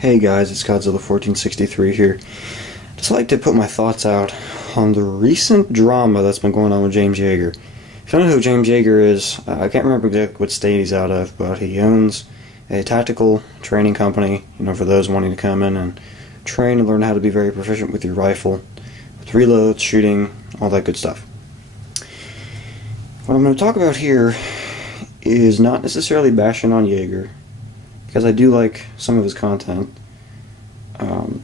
Hey guys, it's Godzilla1463 here. Just like to put my thoughts out on the recent drama that's been going on with James Yeager. If you don't know who James Yeager is, I can't remember exactly what state he's out of, but he owns a tactical training company, for those wanting to come in and train and learn how to be very proficient with your rifle, with reloads, shooting, all that good stuff. What I'm going to talk about here is not necessarily bashing on Yeager, because I do like some of his content,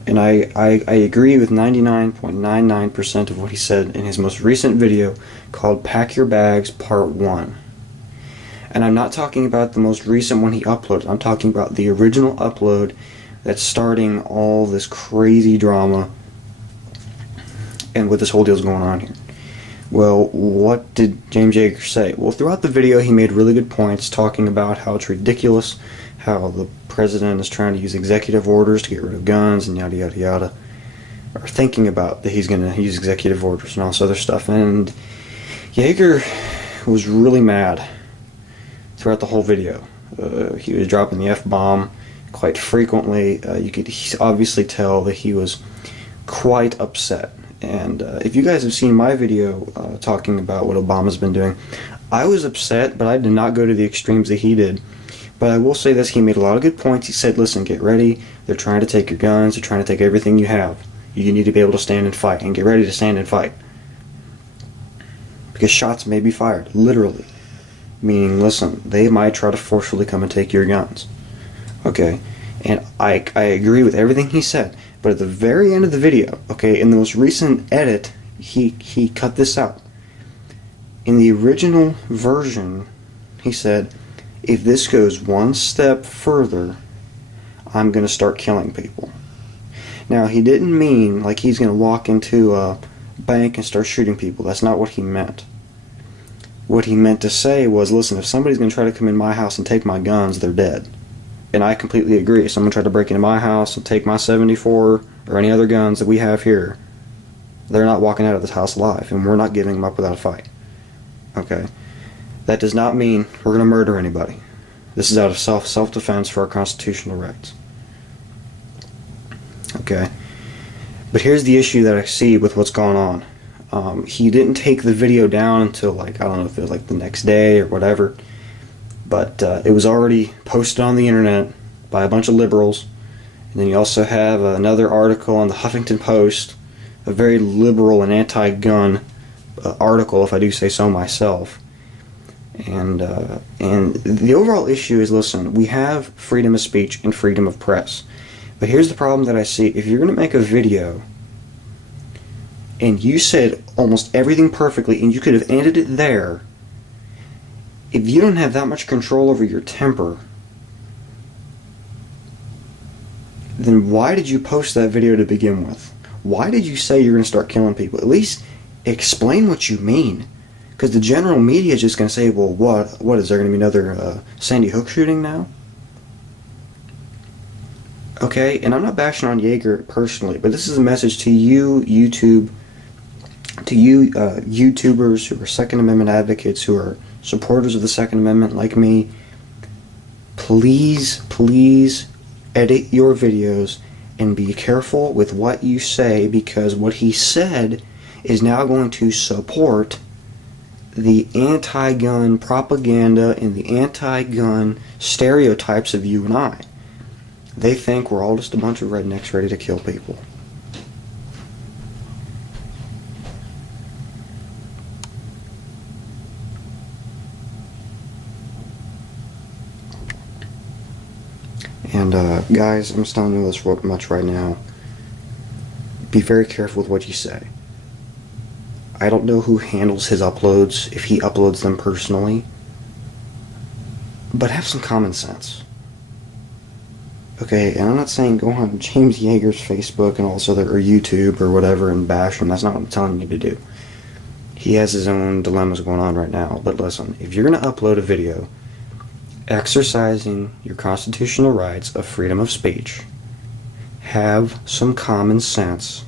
and I agree with 99.99% of what he said in his most recent video called Pack Your Bags Part 1. And I'm not talking about the most recent one he uploaded. I'm talking about the original upload that's starting all this crazy drama and what this whole deal's going on here. Well, what did James Yeager say? Well, throughout the video he made really good points talking about how it's ridiculous how the president is trying to use executive orders to get rid of guns and yada yada yada, or thinking about that he's going to use executive orders and all this other stuff. And Yeager was really mad throughout the whole video. He was dropping the F-bomb quite frequently. You could obviously tell that he was quite upset. And if you guys have seen my video talking about what Obama's been doing, I was upset, but I did not go to the extremes that he did. But I will say this, he made a lot of good points. He said, listen, get ready. They're trying to take your guns. They're trying to take everything you have. You need to be able to stand and fight, and get ready to stand and fight. Because shots may be fired, literally. Meaning, listen, they might try to forcefully come and take your guns. Okay? And I agree with everything he said. But at the very end of the video, okay, in the most recent edit, he cut this out. In the original version, he said, if this goes one step further, I'm going to start killing people. Now, he didn't mean like he's going to walk into a bank and start shooting people. That's not what he meant. What he meant to say was, listen, if somebody's going to try to come in my house and take my guns, they're dead. And I completely agree. If someone tried to break into my house and take my 74 or any other guns that we have here, they're not walking out of this house alive, and we're not giving them up without a fight. Okay? That does not mean we're going to murder anybody. This is out of self-defense for our constitutional rights. Okay? But here's the issue that I see with what's going on. He didn't take the video down until, I don't know if it was the next day or whatever. But it was already posted on the internet by a bunch of liberals. And then you also have another article on the Huffington Post, a very liberal and anti-gun article, if I do say so myself. And the overall issue is, listen, we have freedom of speech and freedom of press. But here's the problem that I see. If you're going to make a video and you said almost everything perfectly and you could have ended it there, if you don't have that much control over your temper, then why did you post that video to begin with? Why did you say you're going to start killing people? At least explain what you mean. Because the general media is just going to say, well, what is there going to be another Sandy Hook shooting now? Okay, and I'm not bashing on Yeager personally, but this is a message to you, YouTubers who are Second Amendment advocates, who are supporters of the Second Amendment like me. Please edit your videos and be careful with what you say, because what he said is now going to support the anti-gun propaganda and the anti-gun stereotypes of you and I. They think we're all just a bunch of rednecks ready to kill people. And guys, I'm just telling you this much right now. Be very careful with what you say. I don't know who handles his uploads, if he uploads them personally, but have some common sense. Okay, and I'm not saying go on James Yeager's Facebook and all this other, or YouTube or whatever, and bash him. That's not what I'm telling you to do. He has his own dilemmas going on right now. But listen, if you're going to upload a video exercising your constitutional rights of freedom of speech, have some common sense.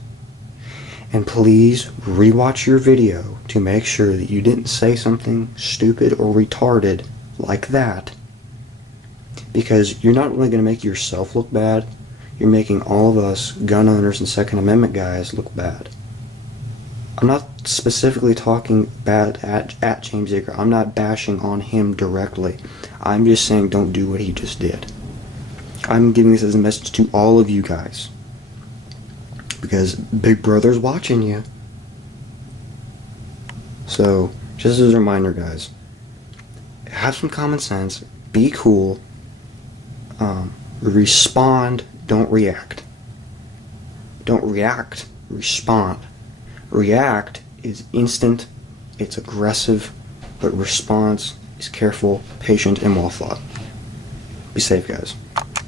And please rewatch your video to make sure that you didn't say something stupid or retarded like that. Because you're not only going to make yourself look bad, you're making all of us gun owners and Second Amendment guys look bad. I'm not specifically talking bad at James Yeager. I'm not bashing on him directly. I'm just saying don't do what he just did. I'm giving this as a message to all of you guys. Because Big Brother's watching you. So, just as a reminder, guys, have some common sense, be cool, respond, don't react. Don't react, respond. React is instant, it's aggressive, but response is careful, patient, and well thought. Be safe, guys.